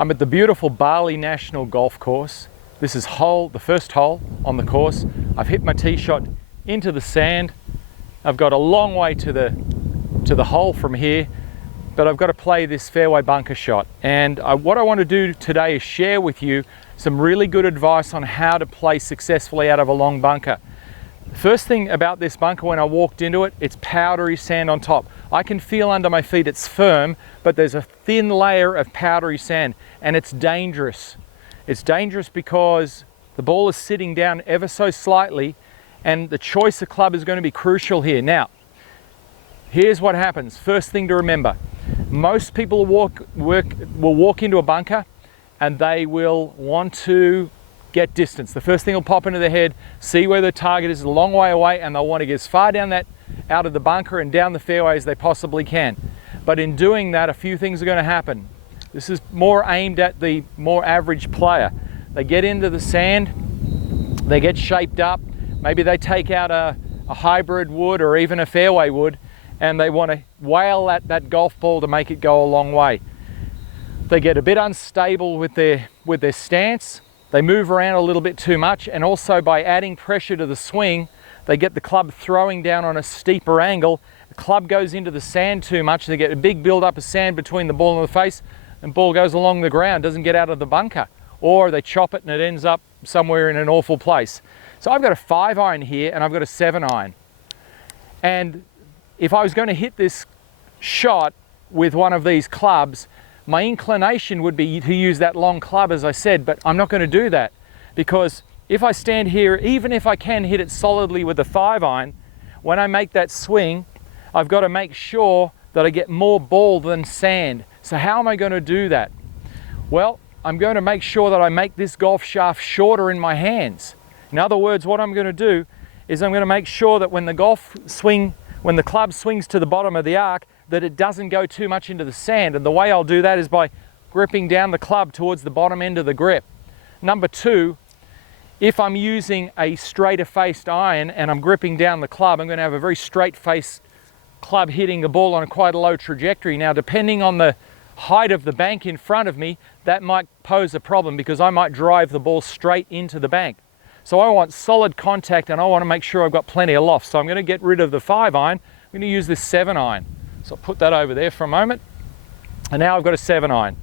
I'm at the beautiful Bali National Golf Course. This is the first hole on the course. I've hit my tee shot into the sand. I've got a long way to the hole from here, but I've got to play this fairway bunker shot. And what I want to do today is share with you some really good advice on how to play successfully out of a long bunker. The first thing about this bunker, when I walked into it, it's powdery sand on top. I can feel under my feet it's firm, but there's a thin layer of powdery sand, and it's dangerous. It's dangerous because the ball is sitting down ever so slightly, and the choice of club is going to be crucial here. Now, here's what happens. First thing to remember, most people will walk into a bunker and they will want to get distance. The first thing will pop into their head, see where the target is a long way away, and they'll want to get as far down out of the bunker and down the fairway as they possibly can. But in doing that, a few things are going to happen. This is more aimed at the more average player. They get into the sand, they get shaped up, maybe they take out a hybrid wood or even a fairway wood, and they want to whale at that golf ball to make it go a long way. They get a bit unstable with their stance, they move around a little bit too much, and also by adding pressure to the swing, they get the club throwing down on a steeper angle. The club goes into the sand too much, they get a big build-up of sand between the ball and the face, and ball goes along the ground, doesn't get out of the bunker. Or they chop it and it ends up somewhere in an awful place. So I've got a 5-iron here and I've got a 7-iron. And if I was going to hit this shot with one of these clubs, my inclination would be to use that long club, as I said, but I'm not going to do that, because if I stand here, even if I can hit it solidly with a 5-iron, when I make that swing, I've got to make sure that I get more ball than sand. So how am I going to do that? Well, I'm going to make sure that I make this golf shaft shorter in my hands. In other words, what I'm going to do is I'm going to make sure that when the club swings to the bottom of the arc, that it doesn't go too much into the sand. And the way I'll do that is by gripping down the club towards the bottom end of the grip. Number two, if I'm using a straighter faced iron and I'm gripping down the club, I'm going to have a very straight faced club hitting the ball on quite a low trajectory. Now, depending on the height of the bank in front of me, that might pose a problem because I might drive the ball straight into the bank. So I want solid contact and I want to make sure I've got plenty of loft. So I'm going to get rid of the 5-iron. I'm going to use this 7-iron. So I'll put that over there for a moment. And now I've got a 7-iron.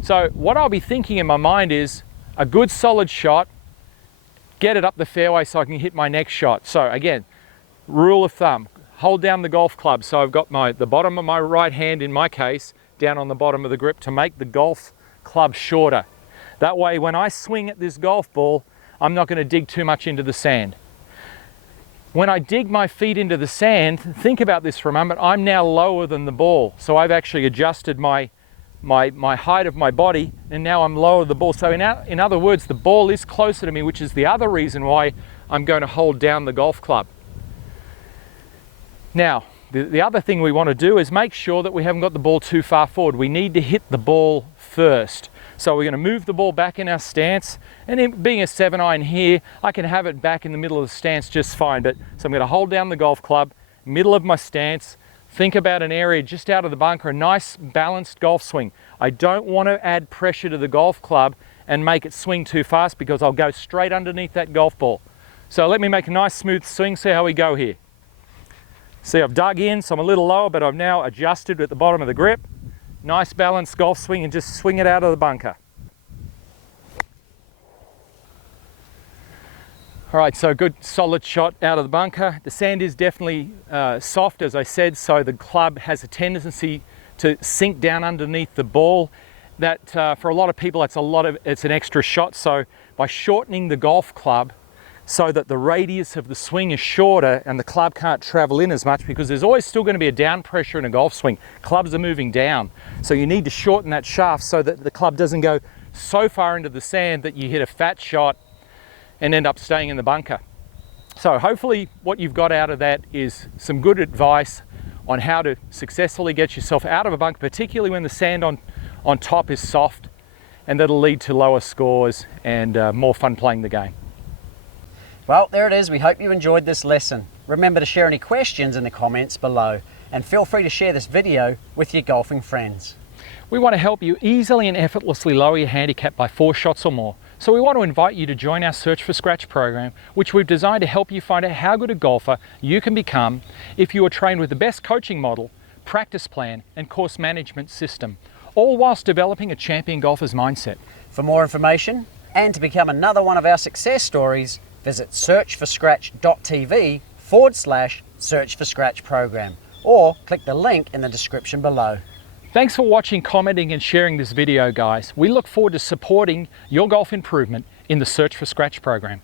So what I'll be thinking in my mind is a good solid shot, get it up the fairway so I can hit my next shot. So again, rule of thumb, hold down the golf club. So I've got the bottom of my right hand, in my case, down on the bottom of the grip to make the golf club shorter. That way, when I swing at this golf ball, I'm not going to dig too much into the sand. When I dig my feet into the sand, think about this for a moment, I'm now lower than the ball. So I've actually adjusted my height of my body, and now I'm lower than the ball. So in other words, the ball is closer to me, which is the other reason why I'm going to hold down the golf club. Now, the other thing we want to do is make sure that we haven't got the ball too far forward. We need to hit the ball first. So we're going to move the ball back in our stance, and being a 7-iron here, I can have it back in the middle of the stance just fine. So I'm going to hold down the golf club, middle of my stance, think about an area just out of the bunker, a nice balanced golf swing. I don't want to add pressure to the golf club and make it swing too fast because I'll go straight underneath that golf ball. So let me make a nice smooth swing, see how we go here. See, I've dug in, so I'm a little lower, but I've now adjusted at the bottom of the grip. Nice balanced golf swing and just swing it out of the bunker. All right, so good solid shot out of the bunker. The sand is definitely soft, as I said, so the club has a tendency to sink down underneath the ball. That for a lot of people, it's an extra shot. So by shortening the golf club so that the radius of the swing is shorter and the club can't travel in as much, because there's always still going to be a down pressure in a golf swing. Clubs are moving down. So you need to shorten that shaft so that the club doesn't go so far into the sand that you hit a fat shot and end up staying in the bunker. So hopefully what you've got out of that is some good advice on how to successfully get yourself out of a bunker, particularly when the sand on top is soft, and that'll lead to lower scores and more fun playing the game. Well, there it is. We hope you enjoyed this lesson. Remember to share any questions in the comments below, and feel free to share this video with your golfing friends. We want to help you easily and effortlessly lower your handicap by 4 shots or more. So we want to invite you to join our Search for Scratch program, which we've designed to help you find out how good a golfer you can become if you are trained with the best coaching model, practice plan and course management system, all whilst developing a champion golfer's mindset. For more information and to become another one of our success stories, visit searchforscratch.tv/Search for Scratch program, or click the link in the description below. Thanks for watching, commenting and sharing this video, guys. We look forward to supporting your golf improvement in the Search for Scratch program.